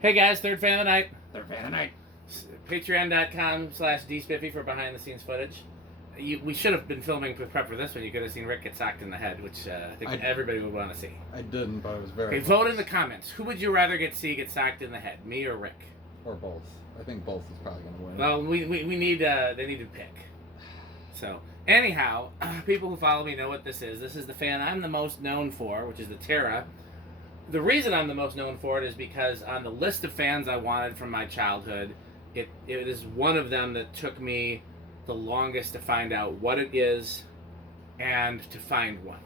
Hey guys, third fan of the night. Third fan of the night. Patreon.com/dspiffy for behind the scenes footage. We should have been filming with prep for this one. You could have seen Rick get socked in the head, which I think everybody would want to see. I didn't, but it was very. Okay, vote in the comments. Who would you rather get socked in the head, me or Rick? Or both. I think both is probably going to win. Well, we need they need to pick. So anyhow, people who follow me know what this is. This is the fan I'm the most known for, which is the Terra. The reason I'm the most known for it is because on the list of fans I wanted from my childhood, it is one of them that took me the longest to find out what it is and to find one.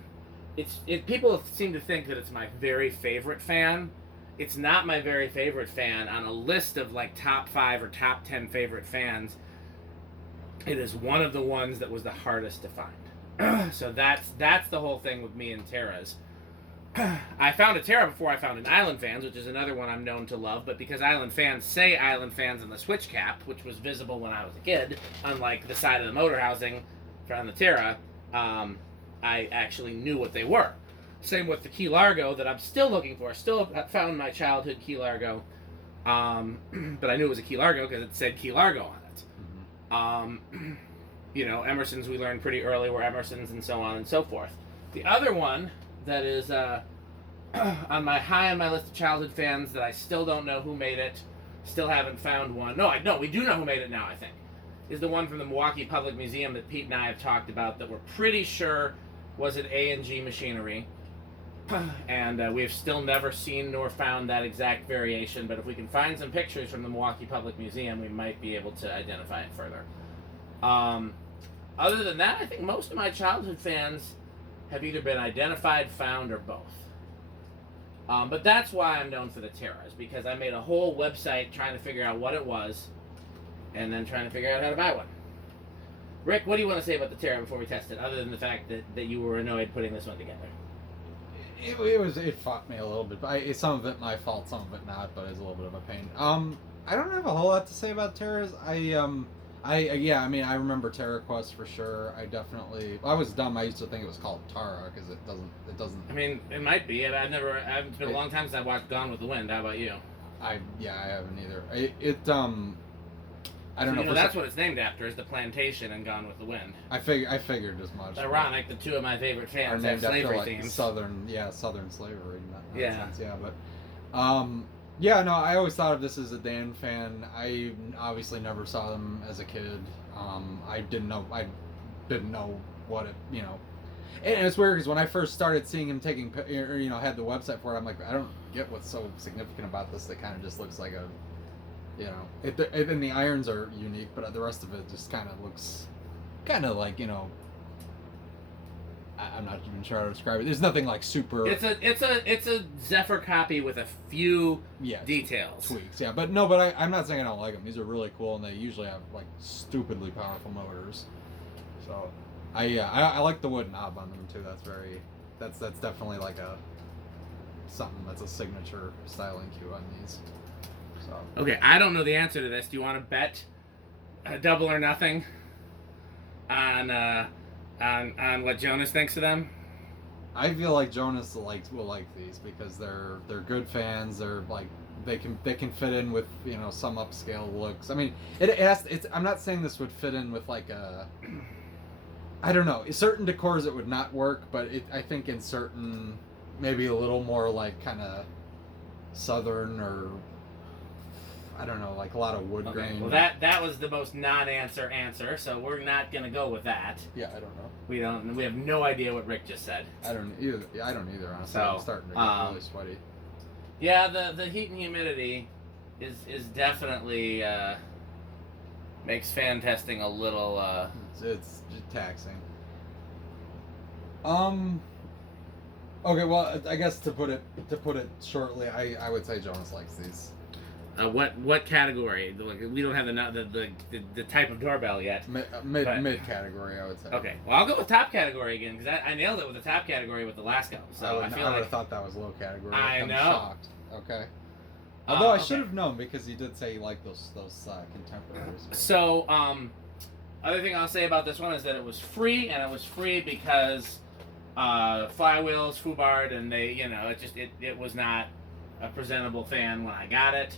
People seem to think that it's my very favorite fan. It's not my very favorite fan. On a list of like top 5 or top 10 favorite fans, it is one of the ones that was the hardest to find. So that's the whole thing with me and Terras. I found a Terra before I found an Island Fans, which is another one I'm known to love, but because Island Fans say Island Fans on the switch cap, which was visible when I was a kid, unlike the side of the motor housing on the Terra, I actually knew what they were. Same with the Key Largo that I'm still looking for. Still found my childhood Key Largo, but I knew it was a Key Largo because it said Key Largo on it. Mm-hmm. Emerson's we learned pretty early were Emerson's and so on and so forth. The other one that is on my list of childhood fans that I still don't know who made it, still haven't found one. No, we do know who made it now, I think. Is the one from the Milwaukee Public Museum that Pete and I have talked about that we're pretty sure was at A&G Machinery. And we have still never seen nor found that exact variation, but if we can find some pictures from the Milwaukee Public Museum, we might be able to identify it further. Other than that, I think most of my childhood fans have either been identified, found, or both. But that's why I'm known for the Terras, because I made a whole website trying to figure out what it was, and then trying to figure out how to buy one. Rick, what do you want to say about the Terra before we test it, other than the fact that you were annoyed putting this one together? It fucked me a little bit. Some of it my fault, some of it not, but it's a little bit of a pain. I don't have a whole lot to say about Terras. I remember Terra Quest for sure. I was dumb. I used to think it was called Tara because it doesn't. I mean, it might be. It's been a long time since I watched Gone with the Wind. How about you? I haven't either. I don't know. That's what it's named after, is the plantation and Gone with the Wind. I figured as much. It's ironic the two of my favorite fans have slavery themes. Southern slavery. In that sense, yeah, but I always thought of this as a Dan fan. I obviously never saw them as a kid. I didn't know what it, And it's weird because when I first started seeing him taking, had the website for it, I'm like, I don't get what's so significant about this. That kind of just looks like a, and the irons are unique, but the rest of it just kind of looks, like, I'm not even sure how to describe it. There's nothing like super. It's a Zephyr copy with a few details, tweaks. Yeah, but I'm not saying I don't like them. These are really cool, and they usually have like stupidly powerful motors. So, I like the wood knob on them too. That's definitely like something that's a signature styling cue on these. So. Okay, I don't know the answer to this. Do you want to bet double or nothing on what Jonas thinks of them? I feel like Jonas will like these because they're good fans. They're like they can fit in with some upscale looks. I mean, I'm not saying this would fit in with like a, I don't know, certain decors it would not work, but I think in certain maybe a little more like kind of southern or I don't know, like a lot of wood grain. Well, that was the most non-answer answer, so we're not gonna go with that. Yeah, I don't know. We have no idea what Rick just said. I don't either. Honestly, so, I'm starting to get really sweaty. Yeah, the heat and humidity is definitely makes fan testing a little. It's taxing. Okay, well, I guess to put it shortly, I would say Jonas likes these. What category? We don't have the type of doorbell yet. Mid category, I would say. Okay, well I'll go with top category again because I nailed it with the top category with the last go. So I would have thought that was low category. I'm know. Shocked. Okay. Although I should have known because you did say you like those contemporaries. So other thing I'll say about this one is that it was free, and it was free because flywheels, Fubard, and they it was not a presentable fan when I got it.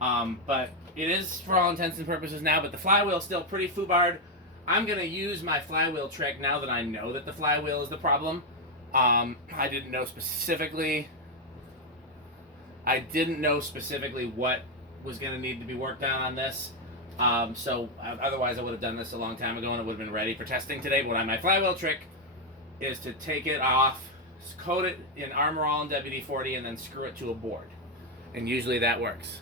But it is for all intents and purposes now, but the flywheel's still pretty foobarred. I'm going to use my flywheel trick now that I know that the flywheel is the problem. I didn't know specifically what was going to need to be worked on this. So otherwise I would have done this a long time ago and it would have been ready for testing today. But my flywheel trick is to take it off, coat it in Armor All and WD-40, and then screw it to a board. And usually that works.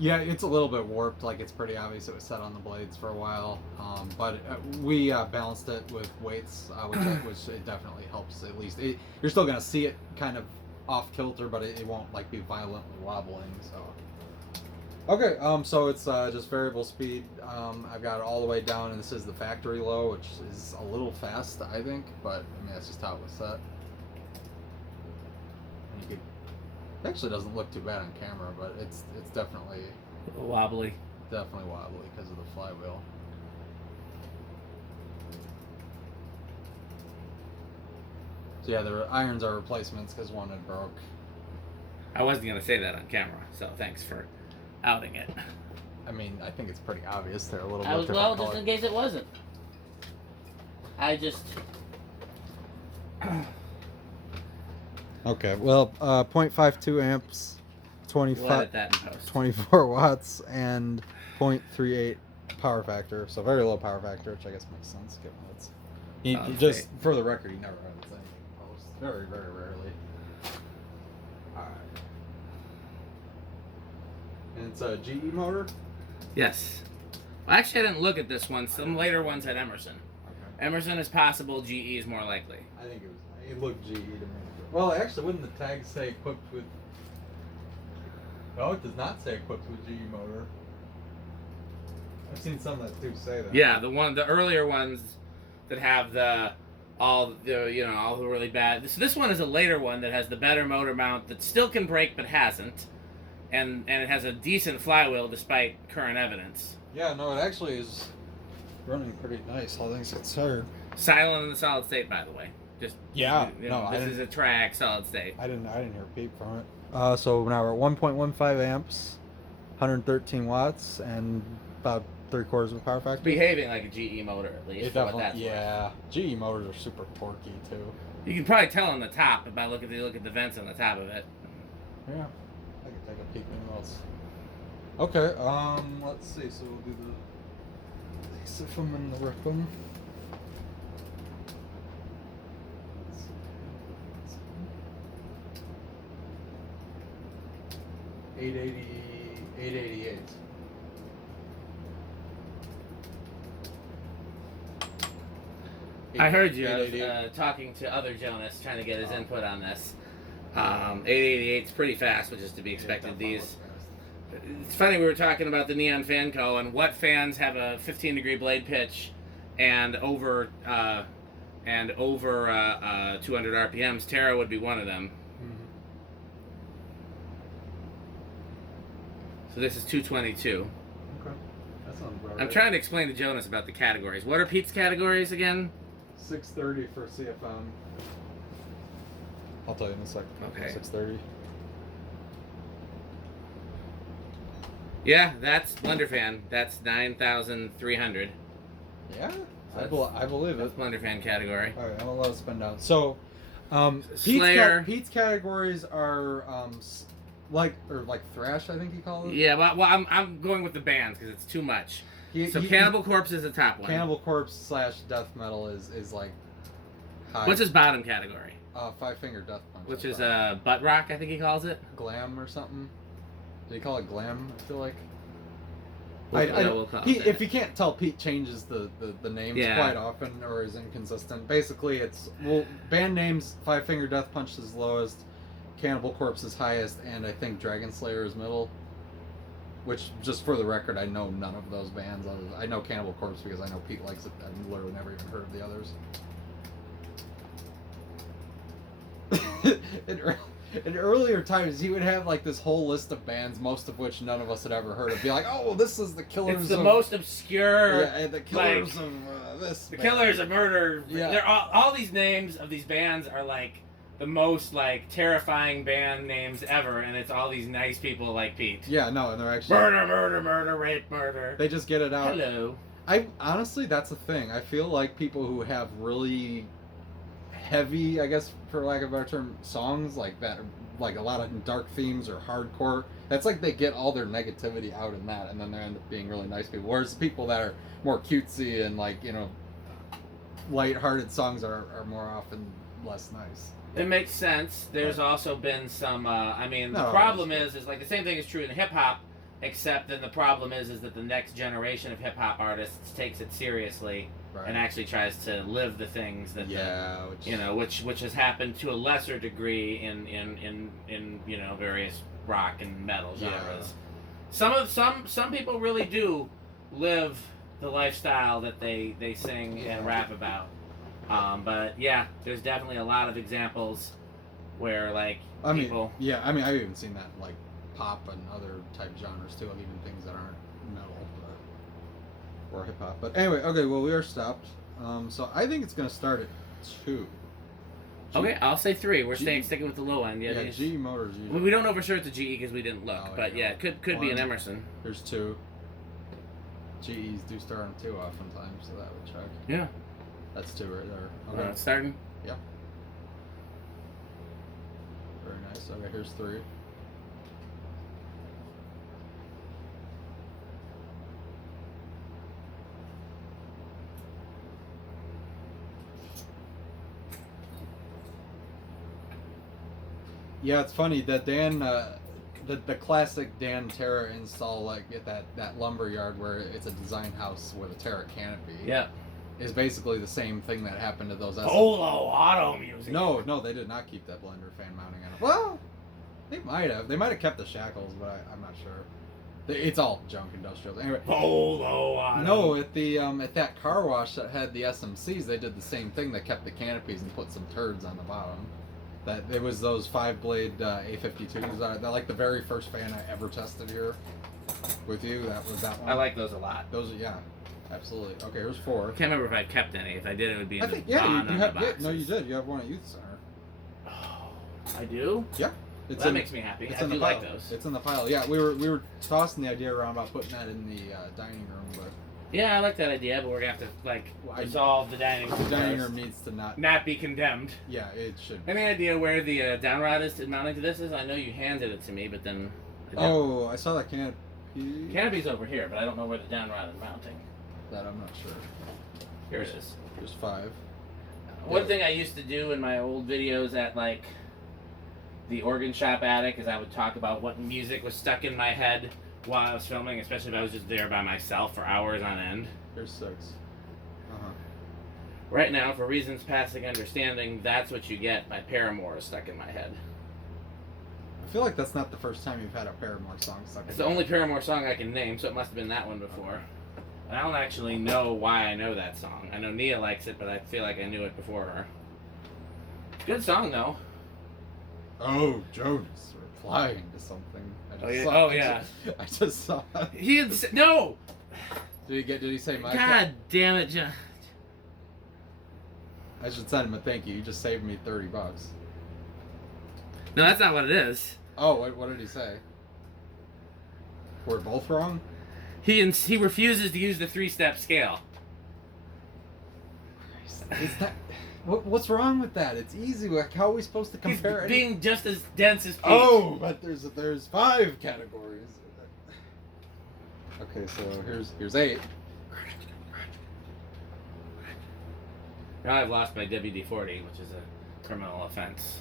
Yeah, it's a little bit warped. Like, it's pretty obvious it was set on the blades for a while. But we balanced it with weights, which it definitely helps. At least you're still gonna see it kind of off kilter, but it won't like be violently wobbling. So okay, so it's just variable speed. I've got it all the way down, and this is the factory low, which is a little fast, I think, but I mean that's just how it was set. And you could. It actually doesn't look too bad on camera, but it's definitely wobbly. Definitely wobbly because of the flywheel. So yeah, the irons are replacements because one had broke. I wasn't gonna say that on camera, so thanks for outing it. I mean, I think it's pretty obvious they're a little bit different color. Just in case it wasn't. I just. Okay, well, 0.52 amps, 24 watts, and 0.38 power factor. So very low power factor, which I guess makes sense given it's. He just for the record, he never runs anything post. Very, very rarely. All right. And it's a GE motor. Yes. Well, actually, I didn't look at this one. Some later ones had Emerson. Okay. Emerson is possible. GE is more likely. I think it looked GE to me. Well, actually, wouldn't the tag say equipped with... No, it does not say equipped with GE motor. I've seen some that do say that. Yeah, the earlier ones that have all the really bad. This one is a later one that has the better motor mount that still can brake but hasn't, and it has a decent flywheel despite current evidence. Yeah, no, it actually is running pretty nice, all things considered. Silent in the solid state, by the way. Just this is a track solid state. I didn't hear a peep from it. So now we're at 1.15 amps, 113 watts, and about 3/4 of power factor. Behaving like a GE motor at least. It definitely, yeah. GE motors are super torquey too. You can probably tell on the top by look at the vents on the top of it. Yeah, I can take a peek in else. Okay, let's see. So we'll do the sift them and the rip them. 888. I heard you. I was talking to other Jonas, trying to get his input on this. 888 is pretty fast, which is to be expected. These. It's funny, we were talking about the Neon Fan Co. and what fans have a 15-degree blade pitch and over 200 RPMs. Terra would be one of them. So this is 222. Okay. That sounds about right. I'm trying to explain to Jonas about the categories. What are Pete's categories again? 630 for CFM. I'll tell you in a second. Okay. 630. Yeah, that's Blender Fan. That's 9,300. Yeah, I believe it. That's Blender Fan category. All right, I'm gonna let it spin down. So, Pete's categories are like thrash, I think he called it. Yeah, well, I'm going with the bands because it's too much. Cannibal Corpse is the top one. Cannibal Corpse / death metal is like high. What's his bottom category? 5-finger death punch. Which is butt rock, I think he calls it. Glam or something. Did he call it glam? I feel like. We'll call it if you can't tell, Pete changes the names quite often or is inconsistent. Basically, it's band names. 5-finger death punch is lowest. Cannibal Corpse is highest, and I think Dragon Slayer is middle. Which, just for the record, I know none of those bands. I know Cannibal Corpse because I know Pete likes it. I've literally never even heard of the others. In earlier times, he would have like this whole list of bands, most of which none of us had ever heard of. Be like, oh, this is the Killers. It's the most obscure. Yeah, the Killers of this. The Killers of Murder. Yeah. They're all these names of these bands are like the most like terrifying band names ever, and it's all these nice people like Pete. Yeah, no, and they're actually murder, rape, murder. They just get it out. Hello. I honestly, that's the thing. I feel like people who have really heavy, I guess, for lack of a better term, songs like that, like a lot of dark themes or hardcore. That's like they get all their negativity out in that, and then they end up being really nice people. Whereas the people that are more cutesy and like light-hearted songs are more often less nice. It makes sense. There's also been some. The problem is like the same thing is true in hip hop, except then the problem is that the next generation of hip hop artists takes it seriously and actually tries to live the things that which has happened to a lesser degree in various rock and metal genres. Some people really do live the lifestyle that they sing and rap about. But yeah, there's definitely a lot of examples where people. Yeah, I mean, I've even seen that in, like pop and other type genres too, even things that aren't metal or hip hop. But anyway, okay, well we are stopped. So I think it's gonna start at 2. Okay, I'll say 3. We're sticking with the low end. Yeah, G motors. We don't know for sure it's a GE because we didn't look, but yeah, it could be an Emerson. There's 2. GEs do start on 2 oftentimes, so that would check. Yeah. That's 2 right there. Okay. It's starting? Yeah. Very nice. Okay, here's 3. Yeah, it's funny that Dan, the classic Dan Terra install, like at that lumber yard where it's a design house with a Terra canopy. Yeah. Is basically the same thing that happened to those. Polo Auto Music. No, they did not keep that blender fan mounting on it. Well, they might have. They might have kept the shackles, but I'm not sure. It's all junk industrial. Anyway. Polo Auto. No, at the at that car wash that had the SMCs, they did the same thing. They kept the canopies and put some turds on the bottom. That it was those 5-blade A52s. They're like the very first fan I ever tested here with you. That was that one. I like those a lot. Those, yeah. Absolutely. Okay, here's 4. I can't remember if I kept any. If I did, it would be in you have. Yeah, no, you did. You have one at Youth Center. Oh, I do? Yeah. That makes me happy. I do like those. It's in the file. Yeah, we were tossing the idea around about putting that in the dining room, but. Yeah, I like that idea, but we're gonna have to resolve the dining room. The dining room needs to not be condemned. Yeah, it should. Any idea where the down rod is mounting to this is? I know you handed it to me, but then. I saw that canopy. Canopy's over here, but I don't know where the down rod is mounting. That I'm not sure. Here it is. There's 5. One thing I used to do in my old videos at the organ shop attic is I would talk about what music was stuck in my head while I was filming, especially if I was just there by myself for hours on end. There's 6. Right now, for reasons passing understanding, That's What You Get by Paramore is stuck in my head. I feel like that's not the first time you've had a Paramore song stuck in your head. It's the only Paramore song I can name, so it must have been that one before. I don't actually know why I know that song. I know Nia likes it, but I feel like I knew it before her. Good song, though. Oh, Jonas replying to something. I just saw it. He had no! Did he say my God damn it, John. I should send him a thank you. You just saved me $30. No, that's not what it is. Oh, what did he say? We're both wrong? He refuses to use the 3-step scale. Is that what's wrong with that? It's easy. Like, how are we supposed to compare it? Being just as dense as Pete. Oh, but there's 5 categories. Okay, so here's 8. Now I've lost my WD-40, which is a criminal offense.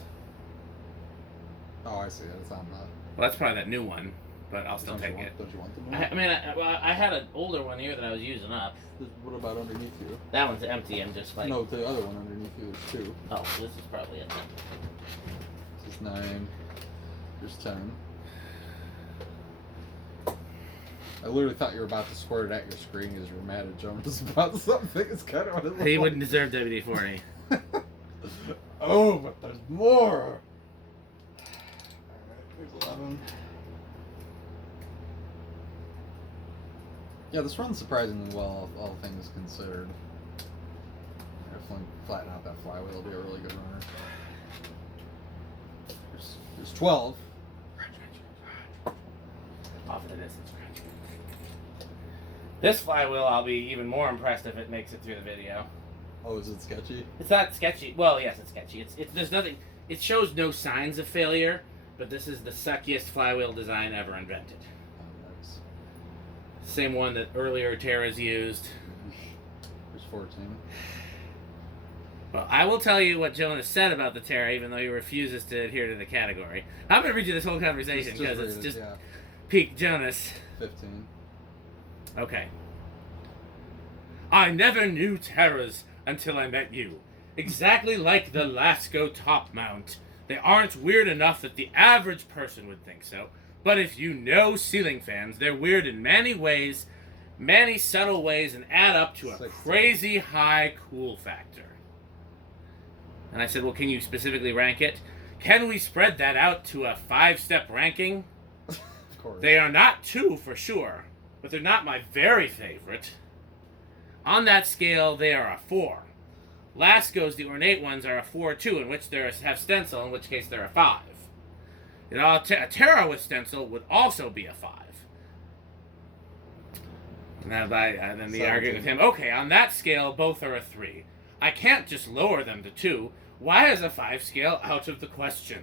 Oh, I see. It's on that. Well, that's probably that new one, but I'll still take it. Don't you want the new one? I had an older one here that I was using up. What about underneath you? That one's empty. I'm just like... No, the other one underneath you is 2. Oh, this is probably it. This is 9. Here's 10. I literally thought you were about to squirt it at your screen because you were mad at Jonas about something. It's kind of what it looks like. He wouldn't deserve WD-40. Oh, but there's more! Alright, here's 11. Yeah, this runs surprisingly well, all things considered. Definitely flatten out that flywheel will be a really good runner. There's 12. Off of the distance. This flywheel, I'll be even more impressed if it makes it through the video. Oh, is it sketchy? It's not sketchy. Well, yes, it's sketchy. It's there's nothing. It shows no signs of failure, but this is the suckiest flywheel design ever invented. Oh, nice. Same one that earlier Terras used. There's 14. Well, I will tell you what Jonas said about the Terra, even though he refuses to adhere to the category. I'm going to read you this whole conversation because it's just peak Jonas. 15. Okay. I never knew Terras until I met you. Exactly like the Lasco top mount. They aren't weird enough that the average person would think so. But if you know ceiling fans, they're weird in many ways, many subtle ways, and add up to a crazy high cool factor. And I said, well, can you specifically rank it? Can we spread that out to a 5-step ranking? Of course. They are not 2 for sure, but they're not my very favorite. On that scale, they are a 4. Lascos, the ornate ones, are a 4-2, in which they have stencil, in which case they're a 5. You know, a Terra with stencil would also be a 5. And then the argument with him, okay, on that scale, both are a 3. I can't just lower them to 2. Why is a 5 scale out of the question?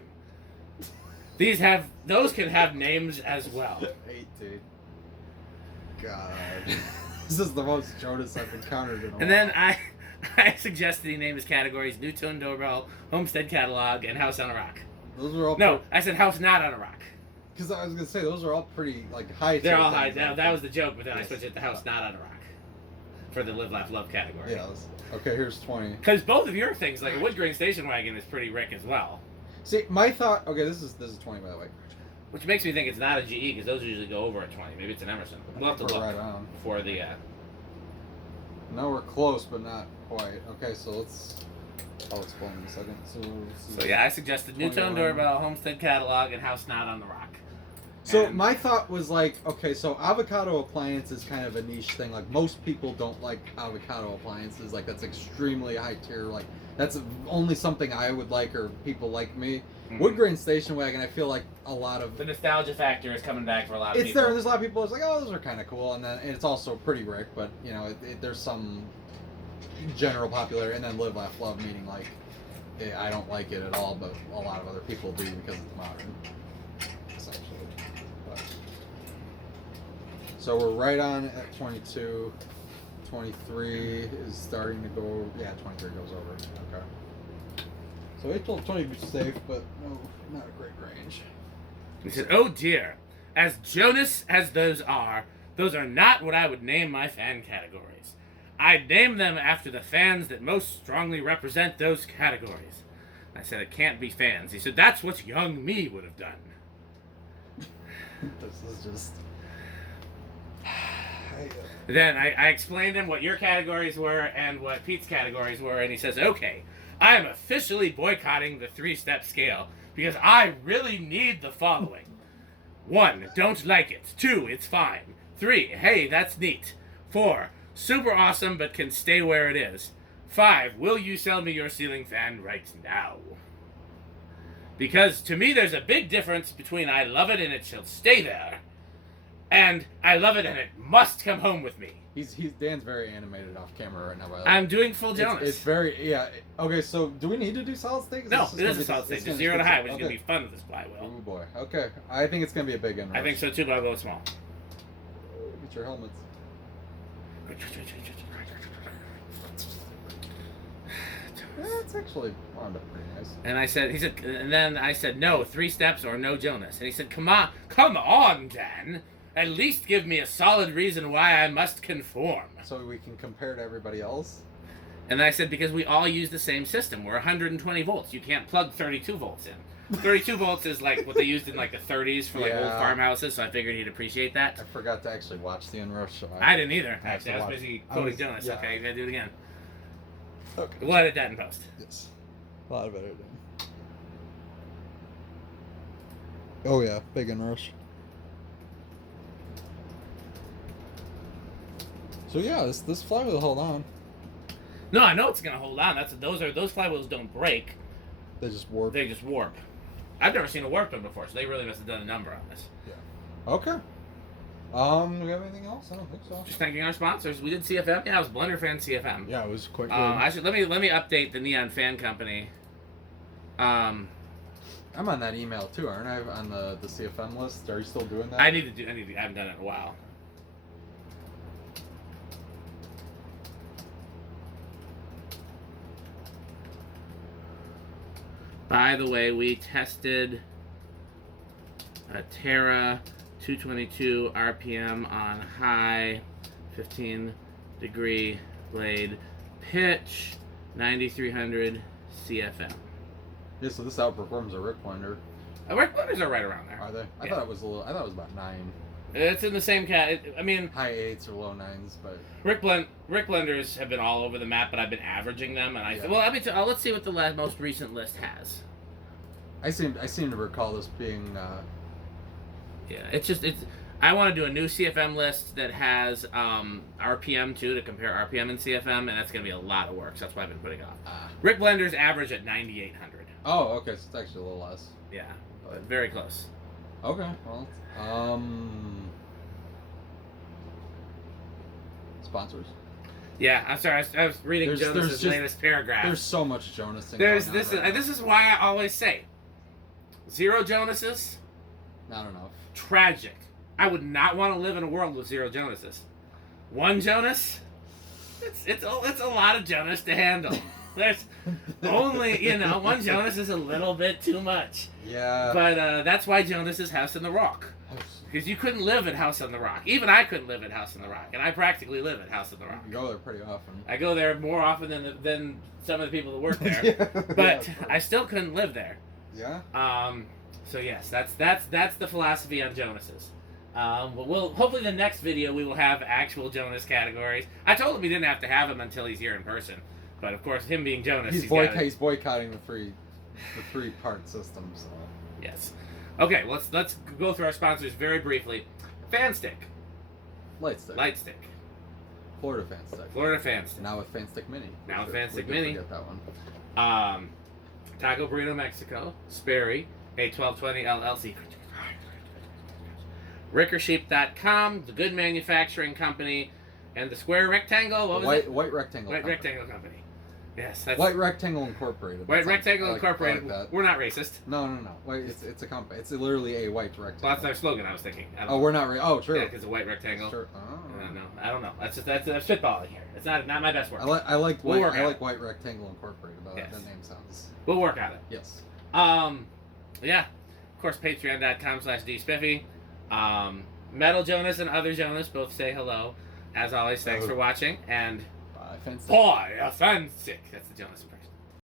Those can have names as well. 8, dude. God. This is the most Jonas I've encountered in a while. And then I suggested he name his categories New Tone Doorbell, Homestead Catalog, and House on a Rock. Those were all... No, I said House Not on a Rock. Because I was going to say, those are all pretty, high... They're all high. That was the joke, but then I switched it to House Not on a Rock. For the Live, Laugh, Love category. Yeah. Okay, here's 20. Because both of your things, like a wood grain station wagon, is pretty Rick as well. See, my thought... Okay, this is 20, by the way. Which makes me think it's not a GE, because those usually go over a 20. Maybe it's an Emerson. We'll have to look right on. for the... No, we're close, but not quite. Okay, so let's... I'll explain in a second. So yeah, I suggested New Tone Doorbell, Homestead Catalog, and House Not on the Rock. So my thought was okay, so avocado appliance is kind of a niche thing. Like, most people don't like avocado appliances. Like, that's extremely high tier. Like, that's only something I would like, or people like me. Mm-hmm. Wood grain station wagon, I feel like a lot of... The nostalgia factor is coming back for a lot of people. It's there, and there's a lot of people that's like, oh, those are kind of cool. And then it's also pretty Rick, but, you know, there's some general popularity. And then Live, Laugh, Love, meaning, like, I don't like it at all, but a lot of other people do because it's modern. Essentially. But. So we're right on at 22. 23 is starting to go... Yeah, 23 goes over. Okay. So April 20 is safe, but no, not a great range. He said, oh dear, as Jonas as those are not what I would name my fan categories. I'd name them after the fans that most strongly represent those categories. I said, it can't be fans. He said, that's what young me would have done. This is just... Then I explained him what your categories were and what Pete's categories were, and he says, okay, I am officially boycotting the 3-step scale because I really need the following. 1, don't like it. 2, it's fine. 3, hey, that's neat. 4, super awesome but can stay where it is. 5, will you sell me your ceiling fan right now? Because to me there's a big difference between I love it and it shall stay there, and I love it and it must come home with me. Dan's very animated off camera right now. By the way. I'm doing full Jonas. It's very, yeah. Okay, so do we need to do solid state? No, it is a solid state. Just 0 to high, which is going to be fun with this flywheel. Oh boy. Okay. I think it's going to be a big inrush. I think so too, but I'll go small. Get your helmets. That's actually wound up pretty nice. And then I said, no, 3 steps or no Jonas. And he said, come on, Dan. At least give me a solid reason why I must conform. So we can compare to everybody else? And I said, because we all use the same system. We're 120 volts. You can't plug 32 volts in. 32 volts is like what they used in like the 30s for like old farmhouses, so I figured he'd appreciate that. I forgot to actually watch the inrush. So I didn't either, actually. I was busy quoting Jonas. Yeah. Okay, I gotta do it again. Okay. We'll edit that in post. Yes. A lot of editing. Oh yeah, big inrush. So yeah, this flywheel hold on. No, I know it's gonna hold on. Those flywheels don't break. They just warp. They just warp. I've never seen a warped one before, so they really must have done a number on this. Yeah. Okay. Do we have anything else? I don't think so. Just thanking our sponsors. We did CFM. Yeah, it was Blender Fan CFM. Yeah, it was quite good. Actually, let me update the Neon Fan Company. I'm on that email too, aren't I? On the CFM list. Are you still doing that? I haven't done it in a while. By the way, we tested a Terra 222 RPM on high, 15-degree blade pitch, 9300 CFM. Yeah, so this outperforms a Rick Blender. Rick Blenders are right around there. Are they? I thought it was about 9. It's in the same cat. I mean, high 8s or low 9s, but Rick Blenders have been all over the map, but I've been averaging them, and let's see what the most recent list has. I seem to recall this being. Yeah, I want to do a new CFM list that has RPM too, to compare RPM and CFM, and that's gonna be a lot of work. So that's why I've been putting it off. Rick Blender's average at 9,800. Oh, okay, so it's actually a little less. Yeah, but very close. Okay, well, sponsors. Yeah, I'm sorry. I was reading Jonas's latest paragraph. There's so much Jonas. This is why I always say, 0 Jonases. Not enough. Tragic. I would not want to live in a world with 0 Jonases. 1 Jonas. It's a lot of Jonas to handle. There's only 1 Jonas is a little bit too much. Yeah. But that's why Jonas is House on the Rock. Because you couldn't live at House on the Rock. Even I couldn't live at House on the Rock, and I practically live at House on the Rock. You go there pretty often. I go there more often than some of the people that work there. Yeah. But Yeah, I still couldn't live there. Yeah. So yes, that's the philosophy on Jonas's. We'll hopefully the next video we will have actual Jonas categories. I told him we didn't have to have him until he's here in person, but of course him being Jonas, he's boycotting the free part system. So yes. Okay, let's go through our sponsors very briefly. Fan Stick. Light Stick. Florida Fan Stick. Now with Fan Stick Mini. Forget that one. Taco Burrito Mexico. Sperry. A1220 LLC. RickerSheep.com, the Good Manufacturing Company, and the Square Rectangle. What was it? White Rectangle. White Rectangle Company. Yes, that's White Rectangle Incorporated. White Rectangle Incorporated. I like We're not racist. No. It's a company. It's literally a white rectangle. Well, that's our slogan. I was thinking. We're not racist. Oh, true. Yeah, because a white rectangle. Sure. No, I don't know. That's spitballing here. It's not my best work. I like White Rectangle Incorporated. Yes. That name sounds. We'll work on it. Yes. Yeah. Of course, Patreon.com/dspiffy. Metal Jonas and Other Jonas both say hello. As always, thanks for watching, and Bye, Fan Stick. Bye, Fan Stick. That's the Jonas impression.